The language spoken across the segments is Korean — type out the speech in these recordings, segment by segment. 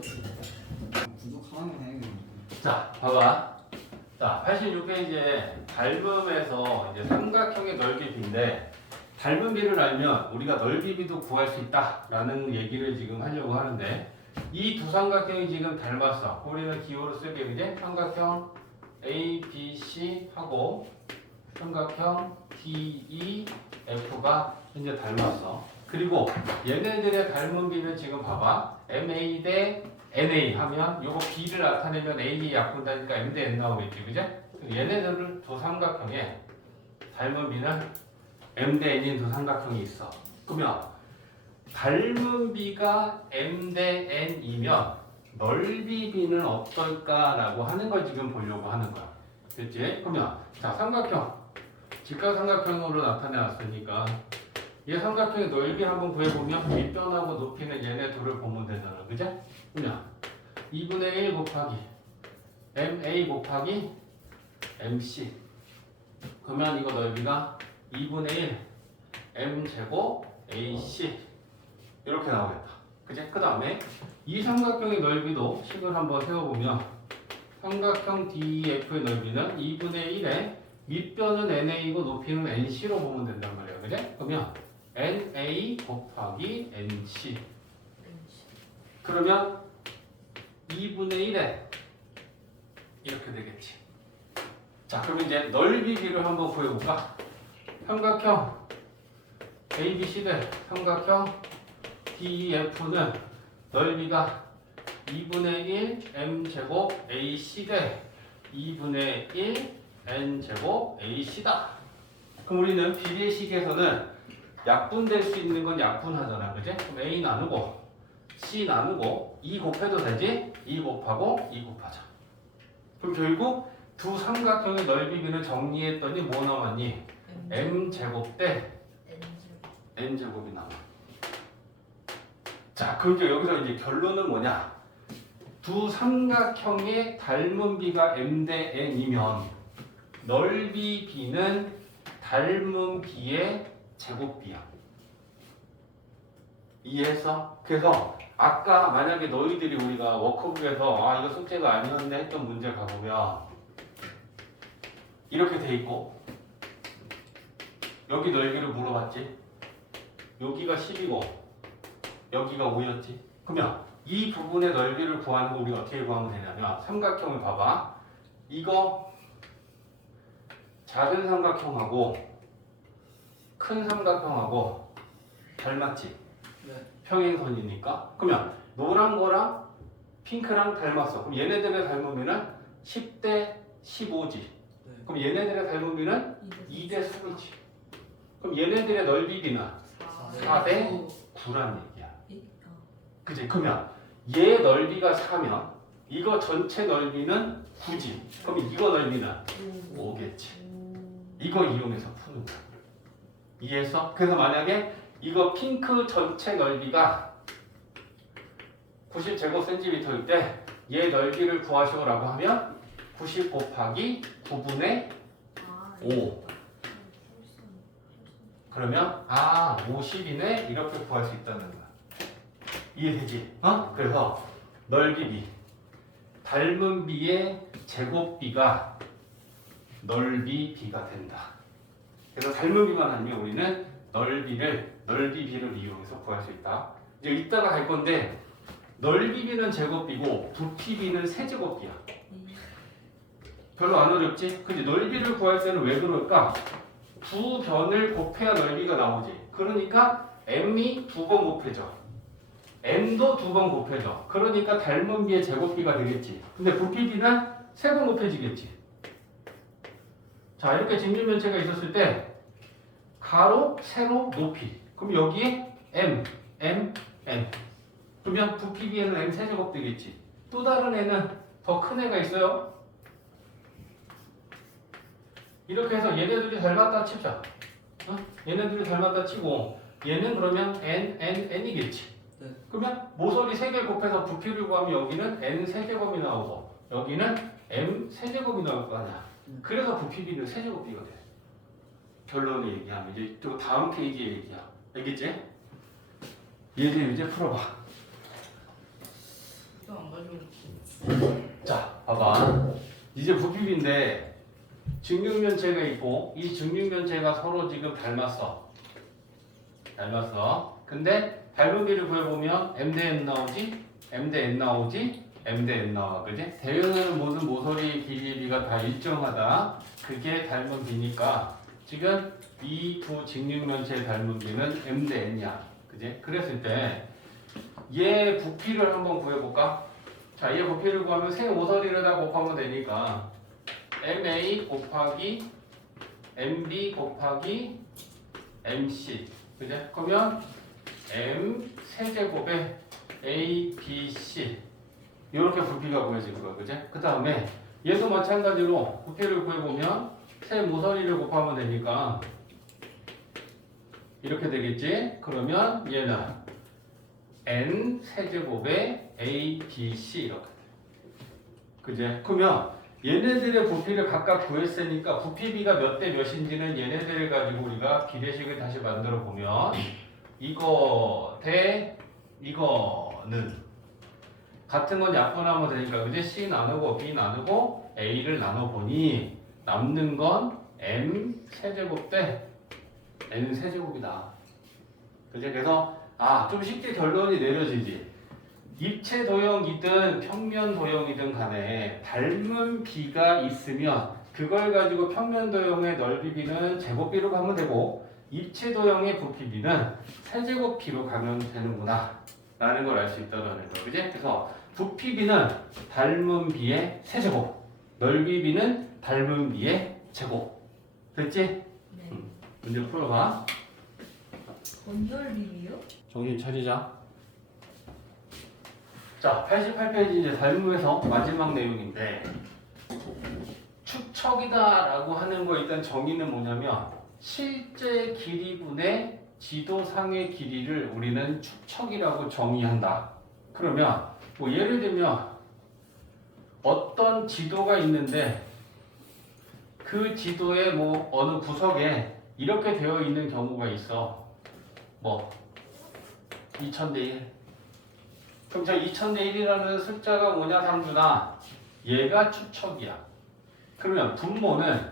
부족하면 해야겠네. 자, 봐봐. 자, 86페이지에 닮음에서 이제 삼각형의 넓이 b인데 닮은 비를 알면 우리가 넓이 비도 구할 수 있다라는 얘기를 지금 하려고 하는데 이 두 삼각형이 지금 닮았어. 우리는 기호로 쓸게 이제 삼각형 A, B, C 하고 삼각형 D, E, F가 현재 닮았어. 그리고 얘네들의 닮은 비는 지금 봐봐. MA 대 NA 하면 요거 B를 나타내면 A의 약분다니까 M 대 N 나오겠지, 그제? 얘네들을 두 삼각형에 닮은 비는 M 대 N인 두 삼각형이 있어. 그러면 닮은 비가 M 대 N이면 넓이 비는 어떨까라고 하는 걸 지금 보려고 하는 거야. 됐지? 그러면 자 삼각형 직각삼각형으로 나타내놨으니까 얘 삼각형의 넓이 한번 구해보면 밑변하고 높이는 얘네 둘을 보면 되잖아, 그죠? 그러면 2분의 1 곱하기 MA 곱하기 MC 그러면 이거 넓이가 2분의 1 M제곱 AC 이렇게 나오겠다, 그지? 그 다음에 이 삼각형의 넓이도 식을 한번 세워보면 삼각형 DEF의 넓이는 2분의 1에 밑변은 NA이고 높이는 NC로 보면 된단 말이야, 그지? 그러면 NA 곱하기 NC 그러면 2분의 1에 이렇게 되겠지. 자, 그럼 이제 넓이 비를 한번 구해볼까? 삼각형 ABC 대 삼각형 DEF는 넓이가 2분의 1 M제곱 AC 대 2분의 1 N제곱 AC다. 그럼 우리는 비례식에서는 약분될 수 있는 건 약분하잖아, 그지? 그럼 A 나누고 C 나누고 2 곱해도 되지? 2 곱하고 2 곱하자. 그럼 결국 두 삼각형의 넓이비를 정리했더니 뭐 남았니? M제곱 대 N제곱이 남아. 자, 그럼 이제 여기서 이제 결론은 뭐냐? 두 삼각형의 닮은 비가 M 대 N이면 넓이 B는 닮은 B의 제곱비야. 이해했어? 그래서 아까 만약에 너희들이 우리가 워크북에서 아 이거 숙제가 아니었네 했던 문제 가보면 이렇게 돼 있고 여기 넓이를 물어봤지? 여기가 10이고 여기가 5였지? 그러면 이 부분의 넓이를 구하는 거 우리가 어떻게 구하면 되냐면 삼각형을 봐봐. 이거 작은 삼각형하고 큰 삼각형하고 닮았지? 네. 평행선이니까. 그러면 노란 거랑 핑크랑 닮았어. 그럼 얘네들의 닮음비는 10대 15지. 네. 그럼 얘네들의 닮음비는 2대 3이지. 그럼 얘네들의 넓이비는 4대 9란 얘기야. 그지? 그러면 얘 넓이가 4면 이거 전체 넓이는 9지. 그럼 이거 넓이는 5겠지. 이거 이용해서 푸는 거야. 이해했어? 그래서 만약에 이거 핑크 전체 넓이가 90제곱센티미터일 때 얘 넓이를 구하시오라고 하면 90 곱하기 9분의 5 그러면 50이네 이렇게 구할 수 있다는 거야. 이해되지? 그래서 넓이 B 닮은 B의 제곱비가 넓이 B가 된다. 그래서 닮은 비만 아니면 우리는 넓이 B를 이용해서 구할 수 있다. 이제 이따가 갈 건데 넓이 B는 제곱비고 부피 B는 세제곱비야. 별로 안 어렵지? 근데 넓이를 구할 때는 왜 그럴까? 두 변을 곱해야 넓이가 나오지. 그러니까 M이 2번 곱해져. N도 2번 곱해져. 그러니까 닮은 B의 제곱비가 되겠지. 근데 부피 B는 3번 곱해지겠지. 자, 이렇게 직립면체가 있었을 때 가로, 세로, 높이. 그럼 여기에 M, M, N. 그러면 부피 B에는 M 세제곱 되겠지. 또 다른 애는 더 큰 애가 있어요. 이렇게 해서 얘네들이 닮았다 칩자. 얘네들이 닮았다 치고 얘는 그러면 N, N, N이겠지. 네. 그러면 모서리 3개 곱해서 부피를 구하면 여기는 N 세제곱이 나오고 여기는 M 세제곱이 나올 거 아니야. 그래서 부피 B는 세제곱비가 돼. 결론을 얘기하면 이제 또 다음 페이지에 얘기야. 알겠지? 얘들 이제 풀어봐. 자, 봐봐. 이제 부피비인데 직육면체가 있고 이 직육면체가 서로 지금 닮았어. 근데 닮은비를 구해보면 m 대 n 나오지? m 대 n 나오지? m 대 n 나와. 그지? 대응하는 모든 모서리 길이가 다 일정하다. 그게 닮은 비니까 지금 이 두 직육면체의 닮은 비는 m 대 n이야. 그지? 그랬을 때 얘 부피를 한번 구해볼까? 자, 얘 부피를 구하면 세 모서리를 다 곱하면 되니까 MA 곱하기 MB 곱하기 MC. 그죠? 그러면 M 세제곱에 A, B, C 이렇게 부피가 구해지는 거야. 그죠? 그 다음에 얘도 마찬가지로 부피를 구해보면 세 모서리를 곱하면 되니까 이렇게 되겠지? 그러면 얘는 N 세제곱에 A, B, C 이렇게 돼. 그제? 그러면 얘네들의 부피를 각각 구했으니까 부피비가 몇 대 몇인지는 얘네들을 가지고 우리가 비례식을 다시 만들어 보면 이거 대 이거는 같은 건 약분하면 되니까 그제? C 나누고 B 나누고 A를 나눠보니 남는 건 M 세제곱 대 N 세제곱이다. 그제? 그래서 좀 쉽게 결론이 내려지지. 입체 도형이든 평면 도형이든 간에 닮은 비가 있으면 그걸 가지고 평면 도형의 넓이비는 제곱비로 가면 되고 입체 도형의 부피비는 세제곱비로 가면 되는구나 라는 걸 알 수 있다는 거. 그지? 그래서 부피비는 닮은 비의 세제곱, 넓이비는 닮은 비의 제곱. 됐지? 네. 문제 풀어봐. 건널비요? 정신 차리자. 자, 88페이지 이제 닮음에서 마지막 내용인데 축척이다라고 하는 거 일단 정의는 뭐냐면 실제 길이분의 지도상의 길이를 우리는 축척이라고 정의한다. 그러면 뭐 예를 들면 어떤 지도가 있는데 그 지도의 뭐 어느 구석에 이렇게 되어 있는 경우가 있어. 뭐 2000대 1. 그럼 저 2000대 1이라는 숫자가 뭐냐 삼주나 얘가 축척이야. 그러면 분모는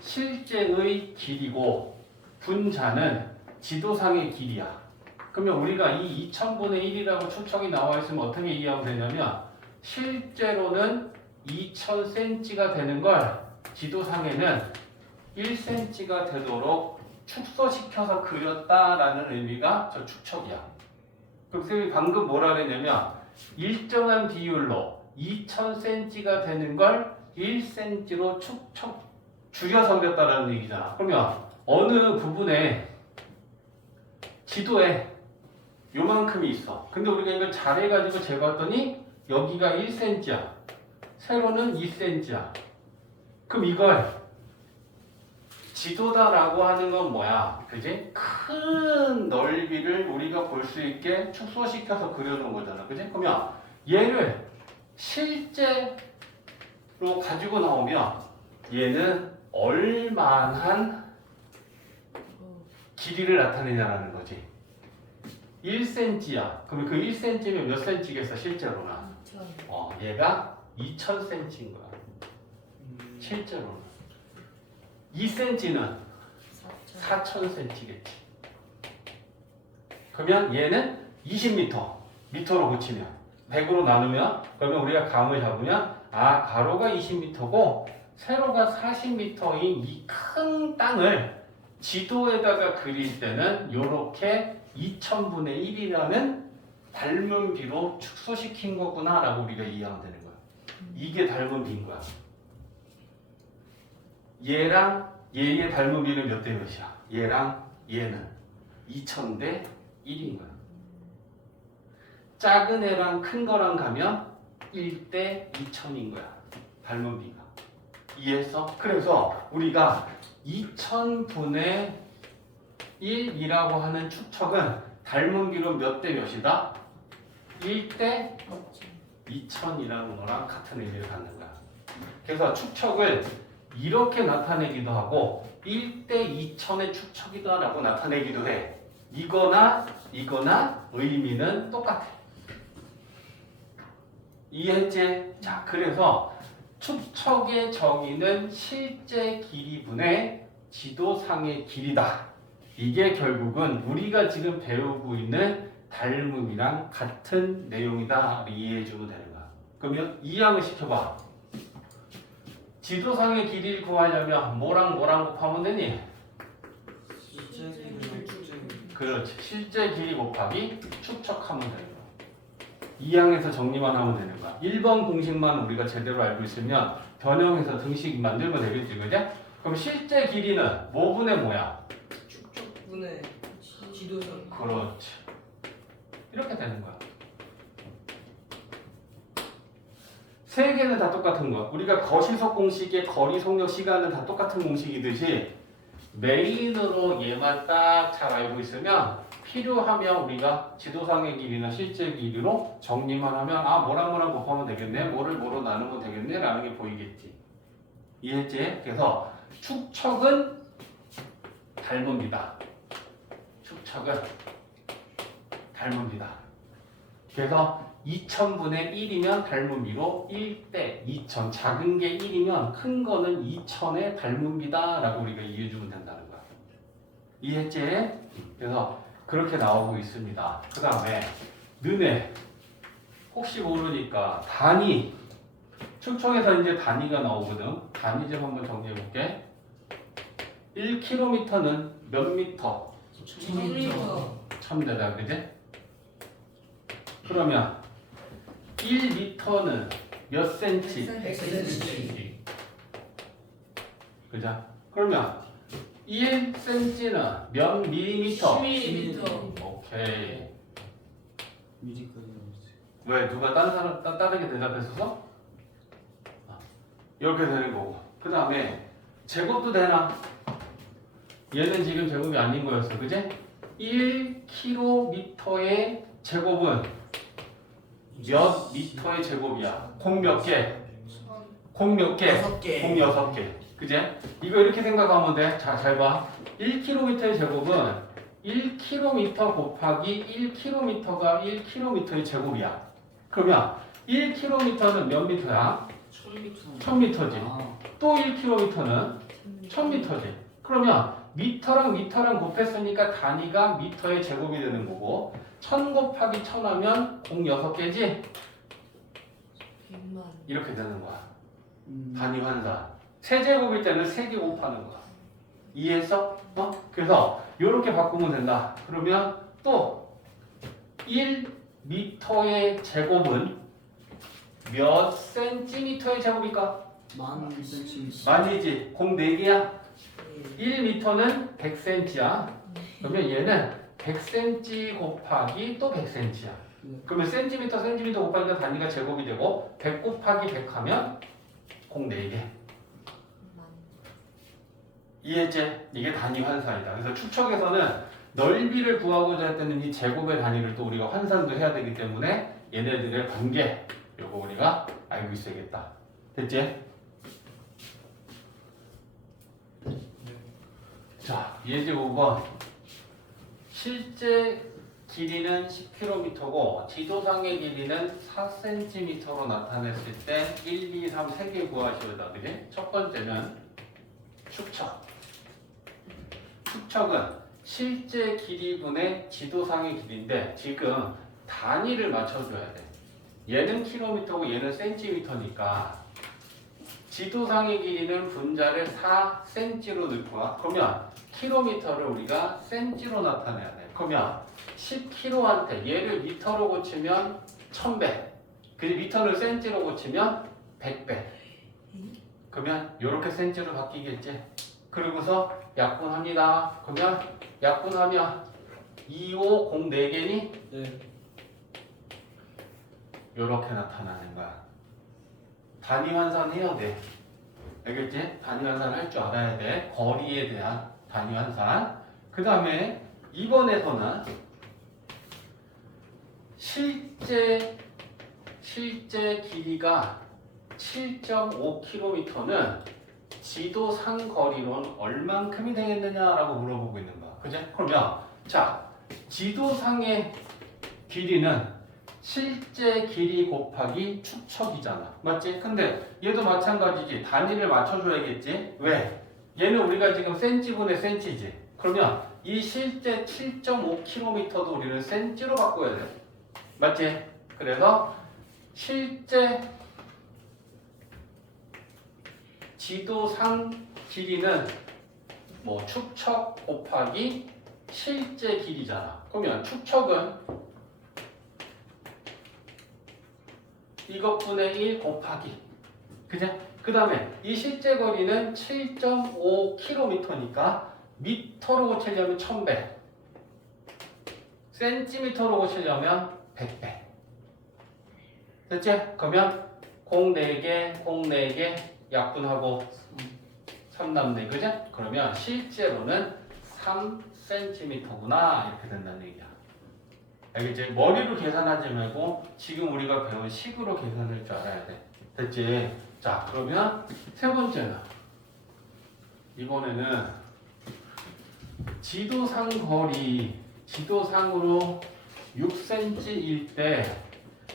실제의 길이고 분자는 지도상의 길이야. 그러면 우리가 이 2000분의 1이라고 축척이 나와 있으면 어떻게 이해하면 되냐면 실제로는 2000cm가 되는 걸 지도상에는 1cm가 되도록 축소시켜서 그렸다라는 의미가 저 축척이야. 그럼 선생님이 방금 뭐라 그랬냐면 일정한 비율로 2000cm가 되는 걸 1cm로 축척 줄여서 그렸다라는 얘기잖아. 그러면 어느 부분에 지도에 요만큼이 있어. 근데 우리가 이걸 잘해가지고 재봤더니 여기가 1cm야. 세로는 2cm야. 그럼 이걸 지도다라고 하는 건 뭐야? 그지? 큰 넓이를 우리가 볼 수 있게 축소시켜서 그려놓은 거잖아. 그지? 그러면 얘를 실제로 가지고 나오면 얘는 얼만한 길이를 나타내냐라는 거지. 1cm야. 그러면 그 1cm면 몇 cm겠어, 실제로는? 얘가 2000cm인 거야. 실제로는. 2cm는 4000cm겠지. 그러면 얘는 20m, 미터로 고치면 100으로 나누면 그러면 우리가 감을 잡으면 가로가 20m고 세로가 40m인 이 큰 땅을 지도에다가 그릴 때는 이렇게 2000분의 1이라는 닮은 비로 축소시킨 거구나 라고 우리가 이해하면 되는 거야. 이게 닮은 비인 거야. 얘랑 얘의 닮은 비는 몇 대 몇이야? 얘랑 얘는 2000대 1인 거야. 작은 애랑 큰 거랑 가면 1대 2000인 거야. 닮은 비가. 이해했어? 그래서 우리가 2000분의 1이라고 하는 축척은 닮은 비로 몇 대 몇이다? 1대 2000이라는 거랑 같은 의미를 갖는 거야. 그래서 축척을 이렇게 나타내기도 하고 1대 2000의 축척이다 라고 나타내기도 해. 이거나 의미는 똑같아. 이해했지? 자, 그래서 축척의 정의는 실제 길이분의 지도상의 길이다. 이게 결국은 우리가 지금 배우고 있는 닮음이랑 같은 내용이다. 이해해주면 되는 거야. 그러면 이항을 시켜봐. 지도상의 길이를 구하려면 뭐랑 곱하면 되니? 그렇지. 실제 길이 곱하기 축척하면 되는 거야. 이항에서 정리만 하면 되는 거야. 1번 공식만 우리가 제대로 알고 있으면 변형해서 등식 만들면 되겠지, 그지? 그럼 실제 길이는 뭐분의 뭐야? 축척분의 지도상. 그렇지. 이렇게 되는 거야. 세 개는 다 똑같은 거야. 우리가 거시속 공식의 거리 속력 시간은 다 똑같은 공식이듯이 메인으로 얘만 딱 잘 알고 있으면 필요하면 우리가 지도상의 길이나 실제 길이로 정리만 하면 아 뭐랑 곱하면 되겠네, 뭐로 나누면 되겠네 라는 게 보이겠지. 이해했지? 그래서 축척은 닮음이다. 축척은 닮음이다. 그래서 2000분의 1이면 닮음비로 1대 2000. 작은 게 1이면 큰 거는 2000의 닮음비다 라고 우리가 이해해주면 된다는 거야. 이해했지? 그래서 그렇게 나오고 있습니다. 그 다음에 너네 혹시 모르니까 단위 축척에서 이제 단위가 나오거든. 단위 좀 한번 정리해볼게. 1km는 몇 미터? 1000m. 1000대다, 그지? 그러면 1m는 몇 센치? 100cm. 그죠? 그러면 1cm는 몇 밀리미터? 10mm. 오케이. 미리까지 나왔어요. 왜? 누가 다른 사람 다르게 대답했어서? 이렇게 되는 거고. 그 다음에 제곱도 되나? 얘는 지금 제곱이 아닌 거였어, 그지? 1km의 제곱은 몇 미터의 제곱이야? 공 몇 개? 공 몇 개? 6개. 공 6개. 그제? 이거 이렇게 생각하면 돼. 자, 잘 봐. 1km의 제곱은 1km 곱하기 1km가 1km의 제곱이야. 그러면 1km는 몇 미터야? 1000m. 1000m지. 아, 또 1km는 1000m지. 그러면 미터랑 곱했으니까 단위가 미터의 제곱이 되는 거고 1000 곱하기 1000 하면 공 6개지? 100만. 이렇게 되는 거야. 단위 환산. 세제곱일 때는 3개 곱하는 거야. 이해했어? 그래서 이렇게 바꾸면 된다. 그러면 또 1m의 제곱은 몇 센티미터의 제곱일까? 10,000cm. 만이지. 공 4개야. 1m는 100cm야. 그러면 얘는 100cm 곱하기 또 100cm야. 그러면 센티미터 곱하니까 단위가 제곱이 되고 100 곱하기 100 하면 공 4개. 이해했지? 이게 단위 환산이다. 그래서 축척에서는 넓이를 구하고자 할 때는 이 제곱의 단위를 또 우리가 환산도 해야 되기 때문에 얘네들의 관계 요거 우리가 알고 있어야겠다. 됐지? 자, 예제 5번. 실제 길이는 10km고 지도상의 길이는 4cm로 나타냈을 때 1, 2, 3, 3개 구하시오다. 그지? 첫 번째는 축척. 축척은 실제 길이분의 지도상의 길이인데 지금 단위를 맞춰줘야 돼. 얘는 킬로미터고 얘는 센티미터니까 지도상의 길이는 분자를 4cm로 넣고 와. 그러면 킬로미터를 우리가 센치로 나타내야 돼. 그러면 10km한테 얘를 미터로 고치면 1000배. 그리고 미터를 센치로 고치면 100배. 그러면 이렇게 센치로 바뀌겠지. 그리고서 약분합니다. 그러면 약분하면 2, 5, 0, 4개니? 네. 이렇게 나타나는 거야. 단위 환산해야 돼. 알겠지? 단위 환산 할 줄 알아야 돼. 거리에 대한 단위 환산. 그 다음에 2번에서는 실제 길이가 7.5km는 지도상 거리로는 얼만큼이 되겠느냐라고 물어보고 있는 거야. 그지? 그러면 자, 지도상의 길이는 실제 길이 곱하기 축척이잖아. 맞지? 근데 얘도 마찬가지지. 단위를 맞춰줘야겠지? 왜? 얘는 우리가 지금 센치분의 센치지. 그러면 이 실제 7.5km도 우리는 센치로 바꿔야 돼. 맞지? 그래서 실제 지도상 길이는 뭐 축척 곱하기 실제 길이잖아. 그러면 축척은 이것분의 1 곱하기, 그죠? 그 다음에 이 실제 거리는 7.5km니까 미터로 고치려면 1000배, 센티미터로 고치려면 100배. 됐지? 그러면 공 4개, 공 4개 약분하고 3 남네, 그죠? 그러면 실제로는 3cm구나 이렇게 된다는 얘기야. 알겠지? 머리로 계산하지 말고 지금 우리가 배운 식으로 계산할 줄 알아야 돼. 됐지? 자, 그러면 세 번째는 이번에는 지도상 거리, 지도상으로 6cm일 때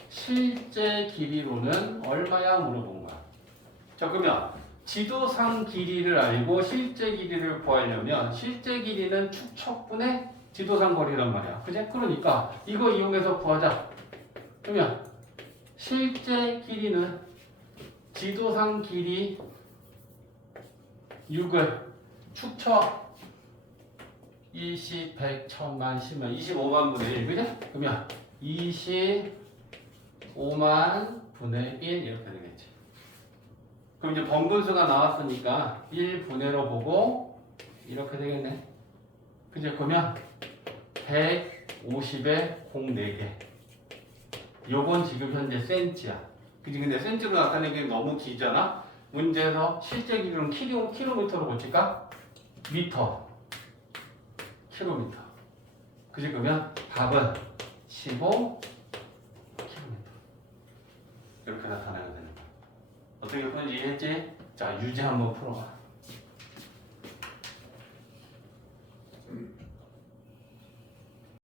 실제 길이로는 얼마야 물어본 거야. 자, 그러면 지도상 길이를 알고 실제 길이를 구하려면 실제 길이는 축척분의 지도상 거리란 말이야. 그지? 그러니까 이거 이용해서 구하자. 그러면 실제 길이는 지도상 길이 6을 축척 20, 100, 1000만, 10만, 25만 분의 1. 그지? 그러면 25만 분의 1 이렇게 되겠지. 그럼 이제 번분수가 나왔으니까 1분의로 보고 이렇게 되겠네. 그죠? 그러면 150에 공 4개. 요건 지금 현재 센치야. 그치? 근데 센치로 나타내기 너무 길잖아? 문제에서 실제 길이는 킬로미터로 고칠까? 미터. 킬로미터. 그치? 그러면 답은 15 킬로미터. 이렇게 나타나야 되는 거야. 어떻게 푸는지 이해했지? 자, 유제 한번 풀어봐.